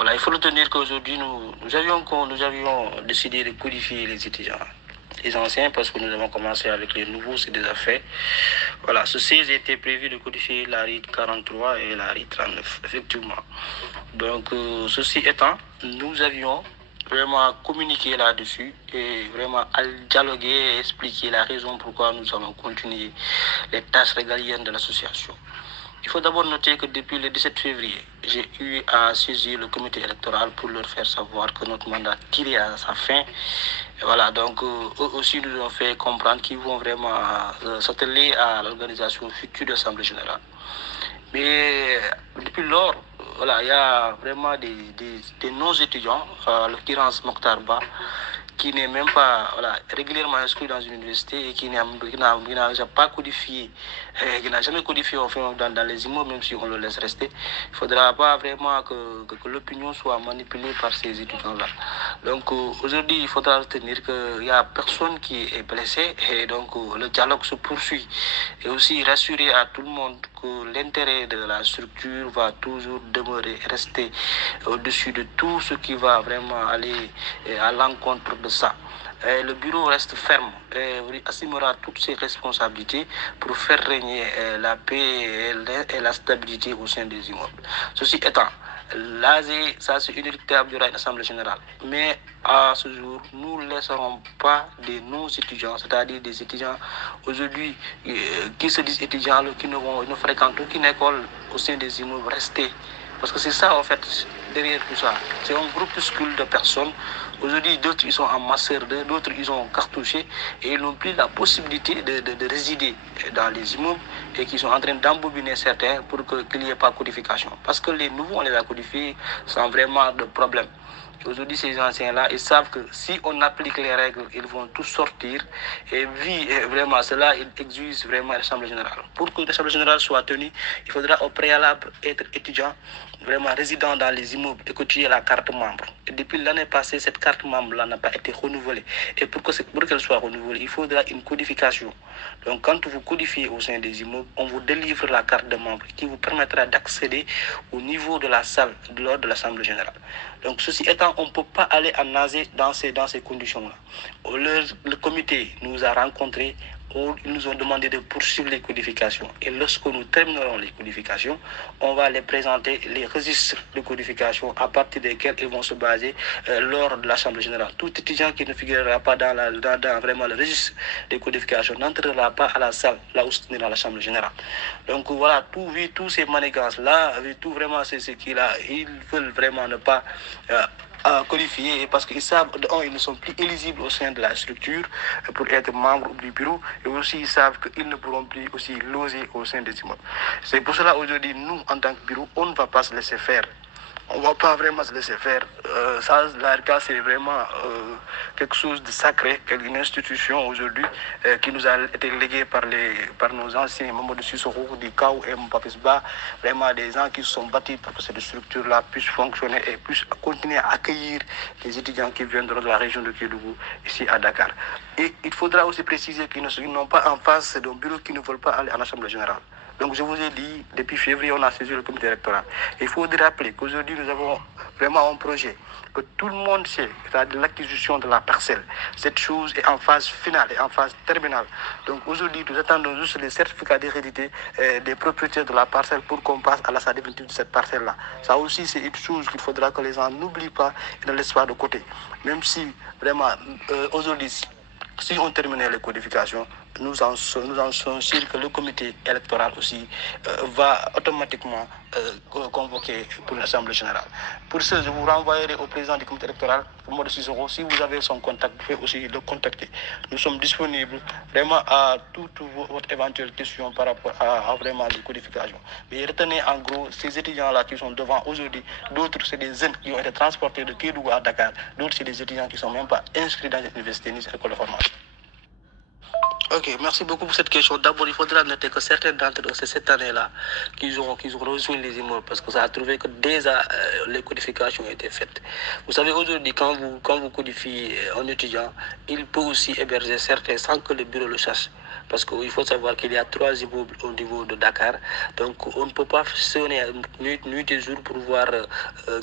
Voilà, il faut retenir qu'aujourd'hui, nous avions décidé de codifier les étudiants, les anciens, parce que nous avons commencé avec les nouveaux, c'est déjà fait. Voilà, ceci était prévu de codifier la RIT 43 et la RIT 39, effectivement. Donc, ceci étant, nous avions vraiment communiqué là-dessus et vraiment dialoguer et expliquer la raison pourquoi nous allons continuer les tâches régaliennes de l'association. Il faut d'abord noter que depuis le 17 février, j'ai eu à saisir le comité électoral pour leur faire savoir que notre mandat tirait à sa fin. Et voilà, donc eux aussi nous ont fait comprendre qu'ils vont vraiment s'atteler à l'organisation future de l'Assemblée générale. Mais depuis lors, voilà, il y a vraiment des non-étudiants, en l'occurrence Mokhtar Ba, qui n'est même pas régulièrement inscrit dans une université et qui n'a pas codifié, qui n'a jamais codifié enfin, dans les immeubles, même si on le laisse rester. Il ne faudra pas vraiment que l'opinion soit manipulée par ces étudiants-là. Donc aujourd'hui, il faudra retenir qu'il n'y a personne qui est blessé et donc le dialogue se poursuit. Et aussi rassurer à tout le monde que l'intérêt de la structure va toujours demeurer, rester au-dessus de tout ce qui va vraiment aller à l'encontre de ça. Et le bureau reste ferme et assumera toutes ses responsabilités pour faire régner la paix et la stabilité au sein des immeubles. Ceci étant, l'AG, ça c'est inéluctable, il y aura une assemblée générale. Mais à ce jour, nous ne laisserons pas des non-étudiants, c'est-à-dire des étudiants aujourd'hui qui se disent étudiants, qui ne fréquentent aucune école au sein des immeubles, rester. Parce que c'est ça, en fait, derrière tout ça. C'est un groupuscule de personnes. Aujourd'hui, d'autres, ils sont en master 2, d'autres, ils ont cartouché et ils n'ont plus la possibilité de résider dans les immeubles et qui sont en train d'embobiner certains pour qu'il n'y ait pas de codification. Parce que les nouveaux, on les a codifiés sans vraiment de problème. Aujourd'hui, ces anciens-là, ils savent que si on applique les règles, ils vont tous sortir. Et vu vraiment cela, ils exigent vraiment l'Assemblée générale. Pour que l'Assemblée générale soit tenue, il faudra au préalable être étudiant, vraiment résident dans les immeubles et que tu aies la carte membre. Et depuis l'année passée, cette carte membre-là n'a pas été renouvelée. Et pour qu'elle soit renouvelée, il faudra une codification. Donc, quand vous codifiez au sein des immeubles, on vous délivre la carte de membre qui vous permettra d'accéder au niveau de la salle lors de l'Assemblée générale. Donc, ceci étant, on ne peut pas aller en nager dans ces conditions-là. Le comité nous a rencontrés, ils nous ont demandé de poursuivre les codifications. Et lorsque nous terminerons les codifications, on va les présenter, les registres de codification à partir desquels ils vont se baser lors de l'Assemblée générale. Tout étudiant qui ne figurera pas dans vraiment le registre des codifications n'entrera pas à la salle, là où se tenira l'Assemblée générale. Donc voilà, vu tous ces manigances-là, vu tout vraiment ce qu'ils veulent vraiment ne pas codifier parce qu'ils savent ils ne sont plus éligibles au sein de la structure pour être membres du bureau et aussi ils savent qu'ils ne pourront plus aussi loger au sein des immeubles. C'est pour cela aujourd'hui nous en tant que bureau on ne va pas se laisser faire. On ne va pas vraiment se laisser faire. Ça, l'ARCA, c'est vraiment quelque chose de sacré, une institution aujourd'hui qui nous a été léguée par nos anciens membres de Sissoko, du CAO et Mpapesba, vraiment des gens qui se sont battus pour que cette structure-là puisse fonctionner et puisse continuer à accueillir les étudiants qui viennent de la région de Kédougou, ici à Dakar. Et il faudra aussi préciser qu'ils n'ont pas en face d'un bureau qui ne veulent pas aller en Assemblée générale. Donc je vous ai dit, depuis février, on a saisi le comité électoral. Il faut rappeler qu'aujourd'hui, nous avons vraiment un projet que tout le monde sait, c'est-à-dire l'acquisition de la parcelle. Cette chose est en phase finale et en phase terminale. Donc aujourd'hui, nous attendons juste les certificats d'hérédité des propriétaires de la parcelle pour qu'on passe à l'achat définitif de cette parcelle-là. Ça aussi, c'est une chose qu'il faudra que les gens n'oublient pas et ne laissent pas de côté. Même si, vraiment, aujourd'hui, si on terminait les codifications, nous en sommes sûrs que le comité électoral aussi va automatiquement convoquer pour l'Assemblée générale. Pour ce, je vous renvoyerai au président du comité électoral, pour moi de Sissoko. Si vous avez son contact, vous pouvez aussi le contacter. Nous sommes disponibles vraiment à toute votre éventuelle question par rapport à vraiment les codifications. Mais retenez en gros ces étudiants-là qui sont devant aujourd'hui. D'autres, c'est des jeunes qui ont été transportés de Kédougou à Dakar. D'autres, c'est des étudiants qui ne sont même pas inscrits dans l'université ni l'école de formation. Ok, merci beaucoup pour cette question. D'abord, il faudra noter que certains d'entre eux, c'est cette année-là qu'ils ont rejoint les immeubles parce que ça a trouvé que déjà les codifications étaient faites. Vous savez, aujourd'hui, quand vous codifiez un étudiant, il peut aussi héberger certains sans que le bureau le cherche. parce qu'il faut savoir qu'il y a 3 immeubles au niveau de Dakar. Donc on ne peut pas sonner nuit et jour pour voir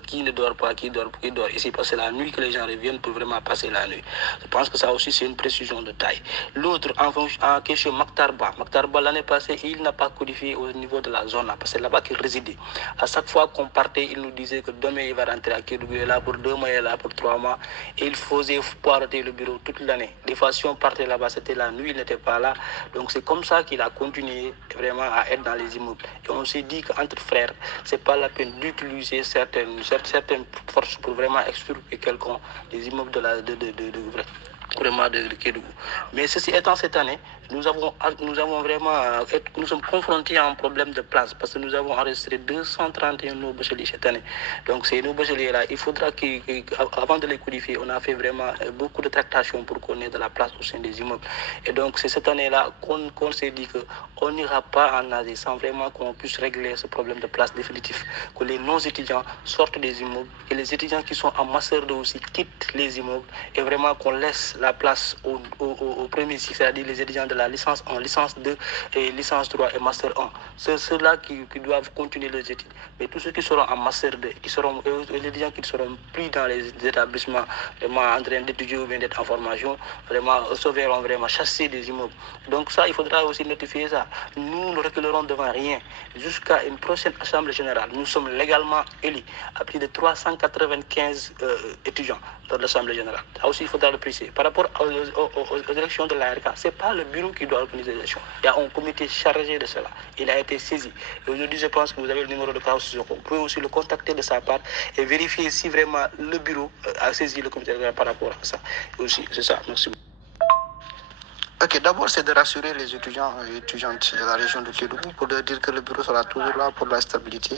qui ne dort pas, qui dort ici, parce que c'est la nuit que les gens reviennent pour vraiment passer la nuit. Je pense que ça aussi c'est une précision de taille. L'autre, en question Maktarba. Maktarba, l'année passée, il n'a pas codifié au niveau de la zone, parce que c'est là-bas qu'il résidait. À chaque fois qu'on partait, il nous disait que demain il va rentrer à Kédougou, il est là pour 2 mois, il est là pour 3 mois. Et il faisait poireauter le bureau toute l'année. Des fois, si on partait là-bas, c'était la nuit, il n'était pas là. Donc c'est comme ça qu'il a continué vraiment à être dans les immeubles. Et on s'est dit qu'entre frères, c'est pas la peine d'utiliser certaines forces pour vraiment extirper quelqu'un des immeubles vraiment de Kédougou. Mais ceci étant, cette année, nous avons vraiment, nous sommes confrontés à un problème de place, parce que nous avons enregistré 231 nouveaux bacheliers cette année. Donc ces nouveaux bacheliers-là, il faudra qu'avant de les codifier, on a fait vraiment beaucoup de tractations pour qu'on ait de la place au sein des immeubles. Et donc c'est cette année-là qu'on s'est dit qu'on n'ira pas en Asie sans vraiment qu'on puisse régler ce problème de place définitif, que les non-étudiants sortent des immeubles et les étudiants qui sont en master 2 aussi quittent les immeubles, et vraiment qu'on laisse la place au premier cycle, c'est-à-dire les étudiants de la licence 1, licence 2 et licence 3 et master 1. C'est ceux-là qui doivent continuer leurs études. Mais tous ceux qui seront en master 2, les étudiants qui ne seront plus dans les établissements vraiment en train d'étudier ou bien d'être en formation, vraiment se verront vraiment chassés des immeubles. Donc ça, il faudra aussi notifier ça. Nous ne reculerons devant rien. Jusqu'à une prochaine assemblée générale, nous sommes légalement élus à plus de 395 étudiants dans l'assemblée générale. Ça aussi, il faudra le préciser. Par rapport aux élections de l'ARK, ce n'est pas le bureau qui doit organiser les élections. Il y a un comité chargé de cela. Il a été saisi. Aujourd'hui, je pense que vous avez le numéro de Kao Sissoko. Vous pouvez aussi le contacter de sa part et vérifier si vraiment le bureau a saisi le comité par rapport à ça. Et aussi, c'est ça. Merci beaucoup. Ok, d'abord, c'est de rassurer les étudiants et étudiantes de la région de Kédougou pour leur dire que le bureau sera toujours là pour la stabilité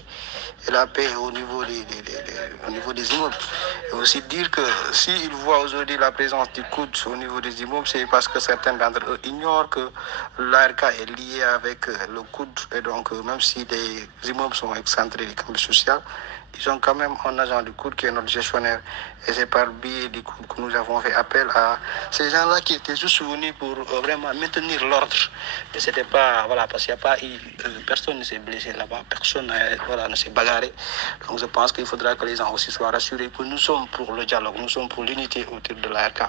et la paix au niveau des immeubles. Et aussi dire que s'ils voient aujourd'hui la présence du coude au niveau des immeubles, c'est parce que certains d'entre eux ignorent que l'ARK est lié avec le coude. Et donc, même si les immeubles sont excentrés du campus social, ils ont quand même un agent du COUD qui est notre gestionnaire. Et c'est par biais du COUD que nous avons fait appel à ces gens-là qui étaient juste venus pour vraiment maintenir l'ordre. Mais c'était pas, voilà, parce qu'il n'y a pas eu, personne ne s'est blessé là-bas, personne ne s'est bagarré. Donc je pense qu'il faudra que les gens aussi soient rassurés que nous sommes pour le dialogue, nous sommes pour l'unité autour de l'ARK.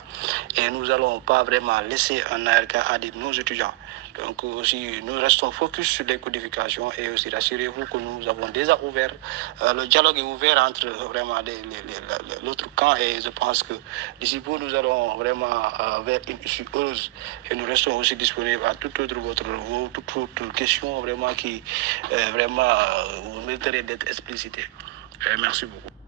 Et nous n'allons pas vraiment laisser un ARK à nos étudiants. Donc aussi, nous restons focus sur les codifications et aussi rassurez-vous que nous avons déjà ouvert, le dialogue est ouvert entre vraiment l'autre camp, et je pense que d'ici peu, nous allons vraiment vers une issue heureuse, et nous restons aussi disponibles à toute autre question vraiment qui vraiment vous mériterait d'être explicitée. Merci beaucoup.